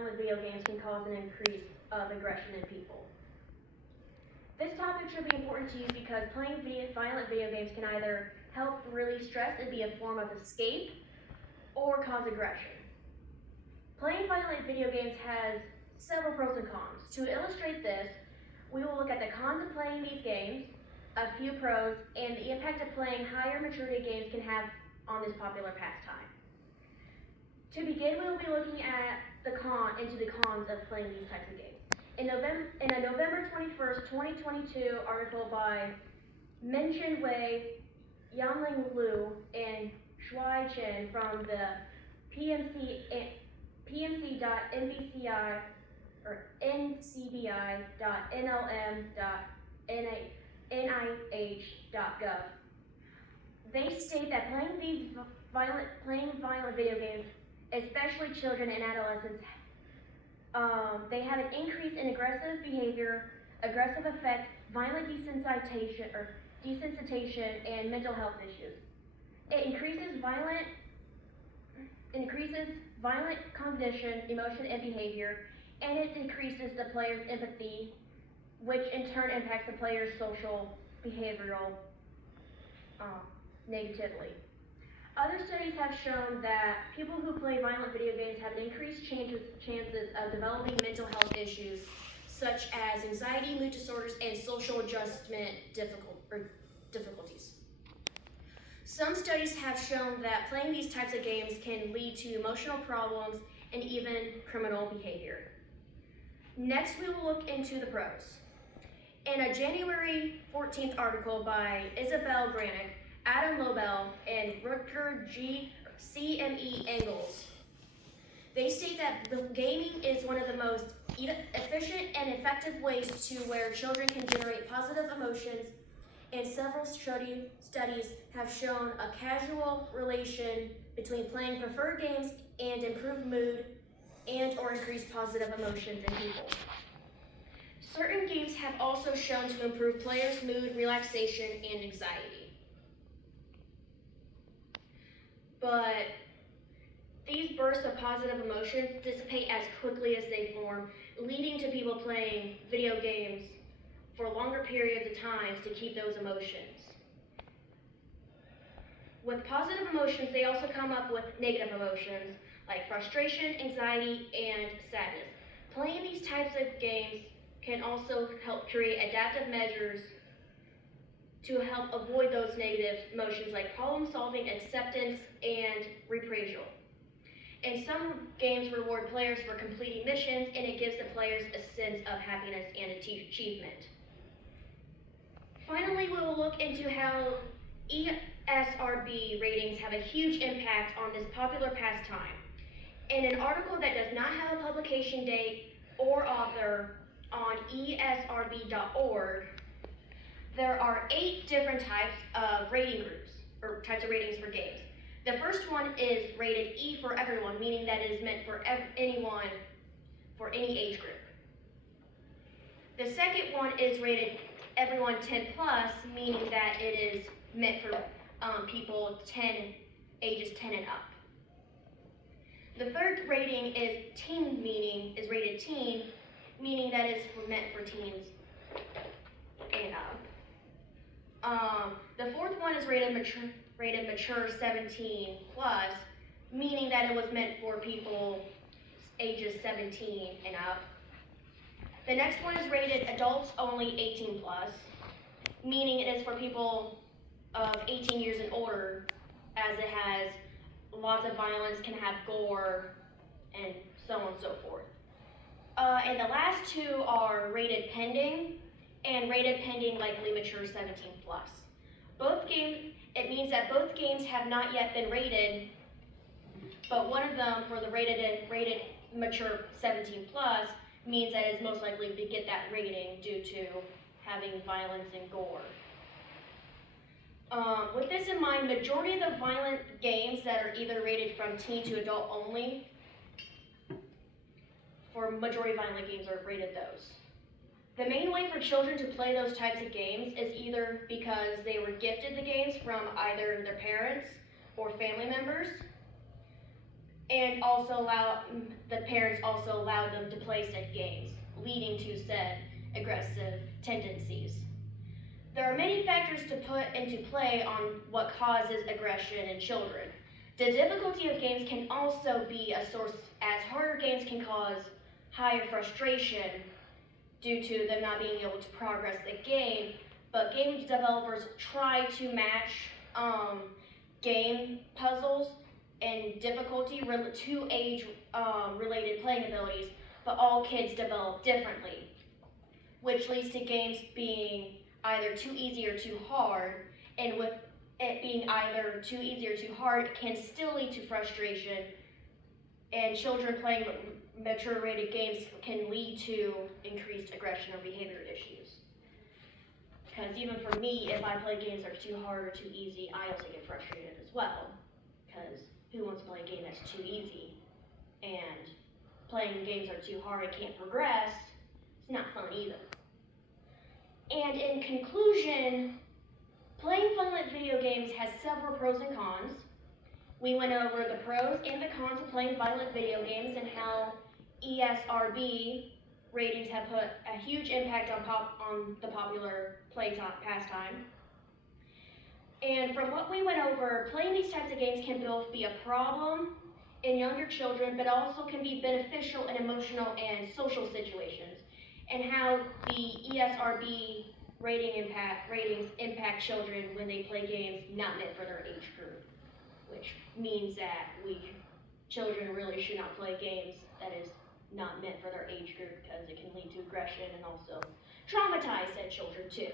violent video games can cause an increase of aggression in people. This topic should be important to you because playing violent video games can either help relieve stress and be a form of escape or cause aggression. Playing violent video games has several pros and cons. To illustrate this, we will look at the cons of playing these games, a few pros, and the impact of playing higher maturity games can have on this popular pastime. To begin, we will be looking at the cons of playing these types of games. In a November 21st, 2022 article by Menchen Wei, Yanling Lu, and Shuai Chen from the PMC.NBCI or ncbi.nlm.nih.gov. They state that playing violent video games, especially children and adolescents, they have an increase in aggressive behavior, aggressive affect, violent desensitization, and mental health issues. It increases violent cognition, emotion, and behavior, and it decreases the player's empathy, which in turn impacts the player's social behavioral negatively. Other studies have shown that people who play violent video games have increased chances of developing mental health issues such as anxiety, mood disorders, and social adjustment difficulties. Some studies have shown that playing these types of games can lead to emotional problems and even criminal behavior. Next, we will look into the pros. In a January 14th article by Isabel Granick, Adam Lobel, and Rutger C.M.E. Engels, they state that the gaming is one of the most efficient and effective ways to where children can generate positive emotions, and several studies have shown a causal relation between playing preferred games and improved mood and or increased positive emotions in people. Certain games have also shown to improve players' mood, relaxation, and anxiety. But these bursts of positive emotions dissipate as quickly as they form, leading to people playing video games for longer periods of time to keep those emotions. With positive emotions, they also come up with negative emotions like frustration, anxiety, and sadness. Playing these types of games can also help create adaptive measures to help avoid those negative emotions like problem solving, acceptance, and reprisal. And some games reward players for completing missions, and it gives the players a sense of happiness and achievement. Finally, we will look into how ESRB ratings have a huge impact on this popular pastime. In an article that does not have a publication date or author on esrb.org, there are 8 different types of rating groups, or types of ratings for games. The first one is rated E for everyone, meaning that it is meant for anyone, for any age group. The second one is rated everyone 10 plus, meaning that it is meant for people ages 10 and up. The third rating is teen, is rated teen, meaning that it's meant for teens and up. The fourth one is rated mature 17 plus, meaning that it was meant for people ages 17 and up. The next one is rated adults only 18 plus, meaning it is for people of 18 years and older, as it has lots of violence, can have gore, and so on and so forth. And the last 2 are rated pending, and rated pending likely mature 17 plus. It means that both games have not yet been rated, but one of them, for the rated mature 17 plus, means that it's most likely to get that rating due to having violence and gore. With this in mind, majority of the violent games that are either rated from teen to adult only, for majority of violent games are rated those. The main way for children to play those types of games is either because they were gifted the games from either their parents or family members, and the parents also allow them to play said games, leading to said aggressive tendencies. There are many factors to put into play on what causes aggression in children. The difficulty of games can also be a source, as harder games can cause higher frustration due to them not being able to progress the game, but game developers try to match game puzzles and difficulty to age-related playing abilities, but all kids develop differently, which leads to games being either too easy or too hard, and with it being either too easy or too hard, it can still lead to frustration, and children playing mature rated games can lead to increased aggression or behavior issues. Because even for me, if I play games that are too hard or too easy, I also get frustrated as well. Because who wants to play a game that's too easy? And playing games that are too hard and can't progress, it's not fun either. And in conclusion, playing violent video games has several pros and cons. We went over the pros and the cons of playing violent video games and how ESRB ratings have put a huge impact on the popular pastime. And from what we went over, playing these types of games can both be a problem in younger children, but also can be beneficial in emotional and social situations, and how the ESRB ratings impact children when they play games not meant for their age group, which means that children really should not play games that is not meant for their age group, because it can lead to aggression and also traumatize said children too.